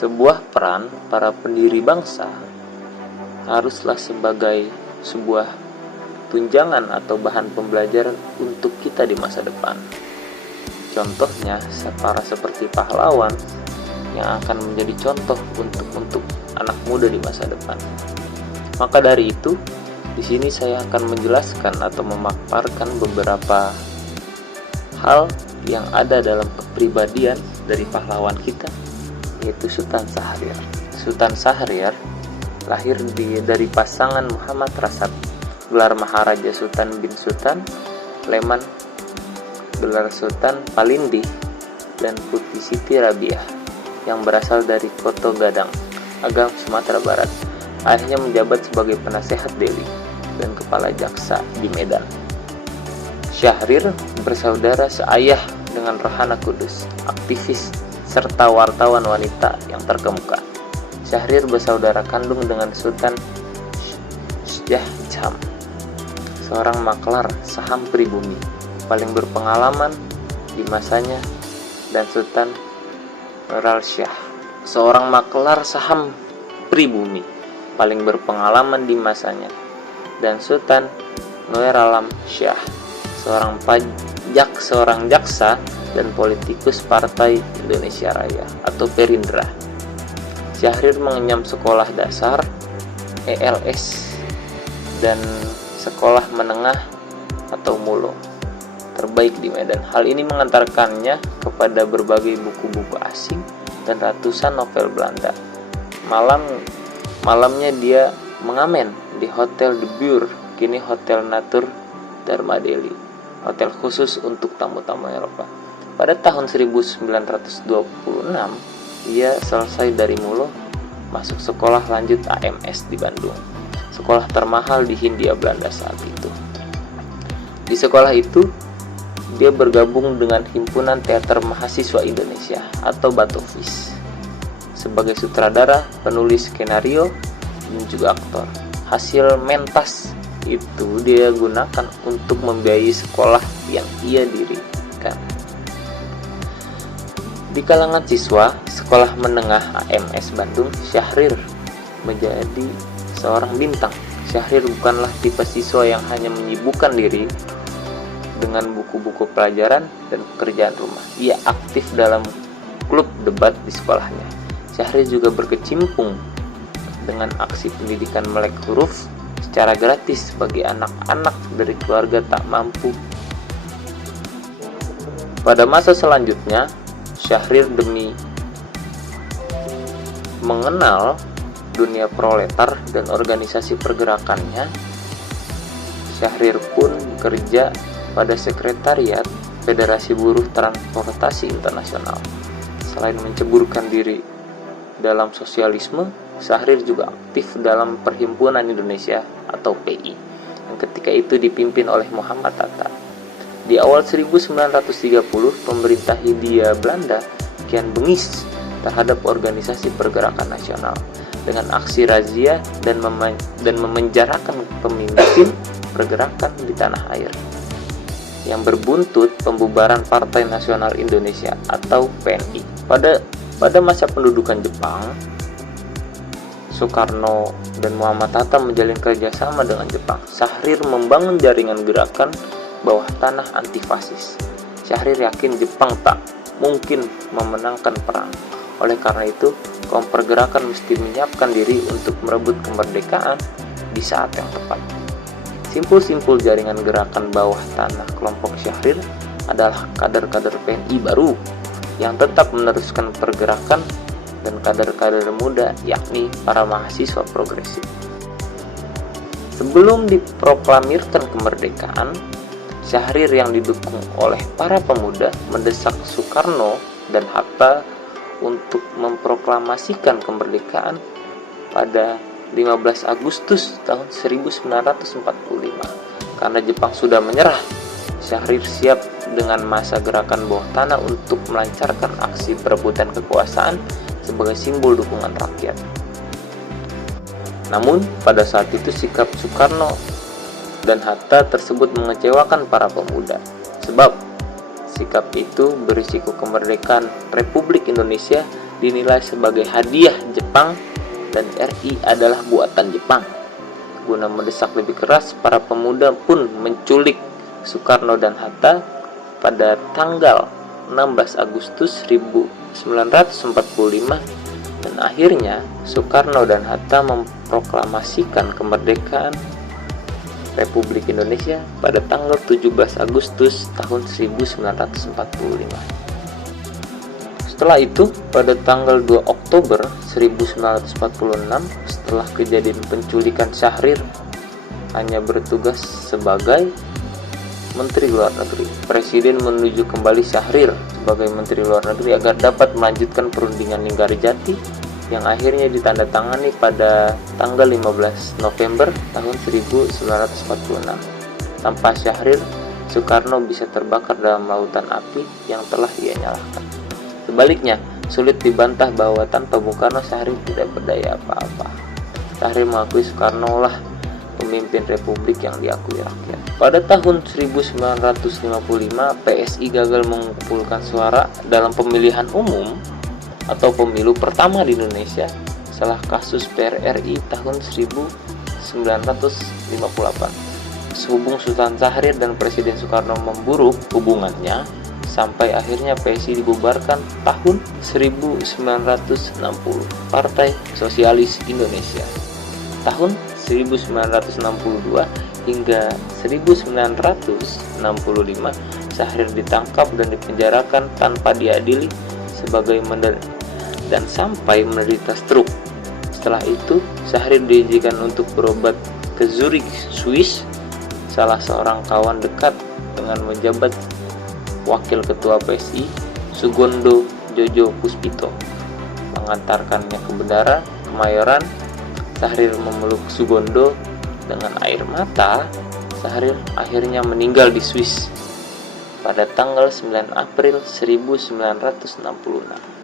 Sebuah peran para pendiri bangsa haruslah sebagai sebuah tunjangan atau bahan pembelajaran untuk kita di masa depan. Contohnya, para seperti pahlawan yang akan menjadi contoh untuk anak muda di masa depan. Maka dari itu, di sini saya akan menjelaskan atau memaparkan beberapa hal yang ada dalam kepribadian dari pahlawan kita, yaitu Sultan Syahrir. Sultan Syahrir lahir dari pasangan Muhammad Rasad, gelar Maharaja Sultan bin Sultan Leman, gelar Sultan Palindi, dan Putih Siti Rabiah yang berasal dari Koto Gadang, Agam, Sumatera Barat. Ayahnya menjabat sebagai penasehat Delhi dan kepala jaksa di Medan. Syahrir bersaudara seayah dengan Rohana Kudus, aktivis serta wartawan wanita yang terkemuka. Syahrir bersaudara kandung dengan Sultan Shah Jahan, seorang maklar saham pribumi paling berpengalaman di masanya, dan Sultan Nural Shah, seorang maklar saham pribumi paling berpengalaman di masanya, dan Sultan Nur Alam Shah, seorang jaksa dan politikus Partai Indonesia Raya atau Perindra. Syahrir mengenyam sekolah dasar, ELS, dan sekolah menengah atau MULO terbaik di Medan. Hal ini mengantarkannya kepada berbagai buku-buku asing dan ratusan novel Belanda. Malamnya dia mengamen di Hotel de Bure, kini Hotel Natur Dharma Delhi, hotel khusus untuk tamu-tamu Eropa. Pada tahun 1926, ia selesai dari MULO, masuk sekolah lanjut AMS di Bandung, sekolah termahal di Hindia Belanda saat itu. Di sekolah itu, dia bergabung dengan Himpunan Teater Mahasiswa Indonesia atau Batovis sebagai sutradara, penulis skenario, dan juga aktor. Hasil mentas itu dia gunakan untuk membiayai sekolah yang ia dirikan. Di kalangan siswa sekolah menengah AMS Bandung, Syahrir menjadi seorang bintang. Syahrir bukanlah tipe siswa yang hanya menyibukkan diri dengan buku-buku pelajaran dan pekerjaan rumah. Ia aktif dalam klub debat di sekolahnya. Syahrir juga berkecimpung dengan aksi pendidikan melek huruf secara gratis bagi anak-anak dari keluarga tak mampu. Pada masa selanjutnya, Syahrir demi mengenal dunia proletar dan organisasi pergerakannya, Syahrir pun bekerja pada Sekretariat Federasi Buruh Transportasi Internasional. Selain menceburkan diri dalam sosialisme, Syahrir juga aktif dalam Perhimpunan Indonesia atau PI, yang ketika itu dipimpin oleh Muhammad Hatta. Di awal 1930, pemerintah Hindia Belanda kian bengis terhadap organisasi pergerakan nasional dengan aksi razia dan memenjarakan pemimpin pergerakan di tanah air, yang berbuntut pembubaran Partai Nasional Indonesia atau PNI. Pada masa pendudukan Jepang, Soekarno dan Muhammad Hatta menjalin kerjasama dengan Jepang. Syahrir membangun jaringan gerakan bawah tanah anti-fasis. Syahrir yakin Jepang tak mungkin memenangkan perang. Oleh karena itu, kaum pergerakan mesti menyiapkan diri untuk merebut kemerdekaan di saat yang tepat. Simpul-simpul jaringan gerakan bawah tanah kelompok Syahrir adalah kader-kader PNI baru yang tetap meneruskan pergerakan dan kader-kader muda, yakni para mahasiswa progresif. Sebelum diproklamirkan kemerdekaan, Syahrir yang didukung oleh para pemuda mendesak Soekarno dan Hatta untuk memproklamasikan kemerdekaan pada 15 Agustus tahun 1945. Karena Jepang sudah menyerah, Syahrir siap dengan masa gerakan bawah tanah untuk melancarkan aksi perebutan kekuasaan sebagai simbol dukungan rakyat. Namun, pada saat itu sikap Soekarno dan Hatta tersebut mengecewakan para pemuda, sebab sikap itu berisiko kemerdekaan Republik Indonesia dinilai sebagai hadiah Jepang dan RI adalah buatan Jepang. Guna mendesak lebih keras, para pemuda pun menculik Soekarno dan Hatta pada tanggal 16 Agustus 1945, dan akhirnya Soekarno dan Hatta memproklamasikan kemerdekaan Republik Indonesia pada tanggal 17 Agustus tahun 1945. Setelah itu, pada tanggal 2 Oktober 1946, setelah kejadian penculikan Syahrir hanya bertugas sebagai Menteri Luar Negeri, Presiden menuju kembali Syahrir sebagai Menteri Luar Negeri agar dapat melanjutkan perundingan Linggarjati yang akhirnya ditandatangani pada tanggal 15 November tahun 1946. Tanpa Syahrir, Soekarno bisa terbakar dalam lautan api yang telah ia nyalakan. Sebaliknya, sulit dibantah bahwa tanpa Bung Karno, Syahrir tidak berdaya apa-apa. Syahrir mengakui Soekarno lah pemimpin republik yang diakui rakyat. Pada tahun 1955, PSI gagal mengumpulkan suara dalam pemilihan umum atau pemilu pertama di Indonesia setelah kasus PRRI tahun 1958. Sehubung Sultan Syahrir dan Presiden Soekarno memburuk hubungannya, sampai akhirnya PSI dibubarkan tahun 1960. Partai Sosialis Indonesia. Tahun 1962 hingga 1965, Syahrir ditangkap dan dipenjarakan tanpa diadili dan sampai menderita stroke. Setelah itu, Syahrir diizinkan untuk berobat ke Zurich, Swiss. Salah seorang kawan dekat dengan menjabat Wakil Ketua PSI, Sugondo Jojo Puspito, mengantarkannya ke Bendara Kemayoran. Syahrir memeluk Sugondo dengan air mata. Syahrir akhirnya meninggal di Swiss pada tanggal 9 April 1966.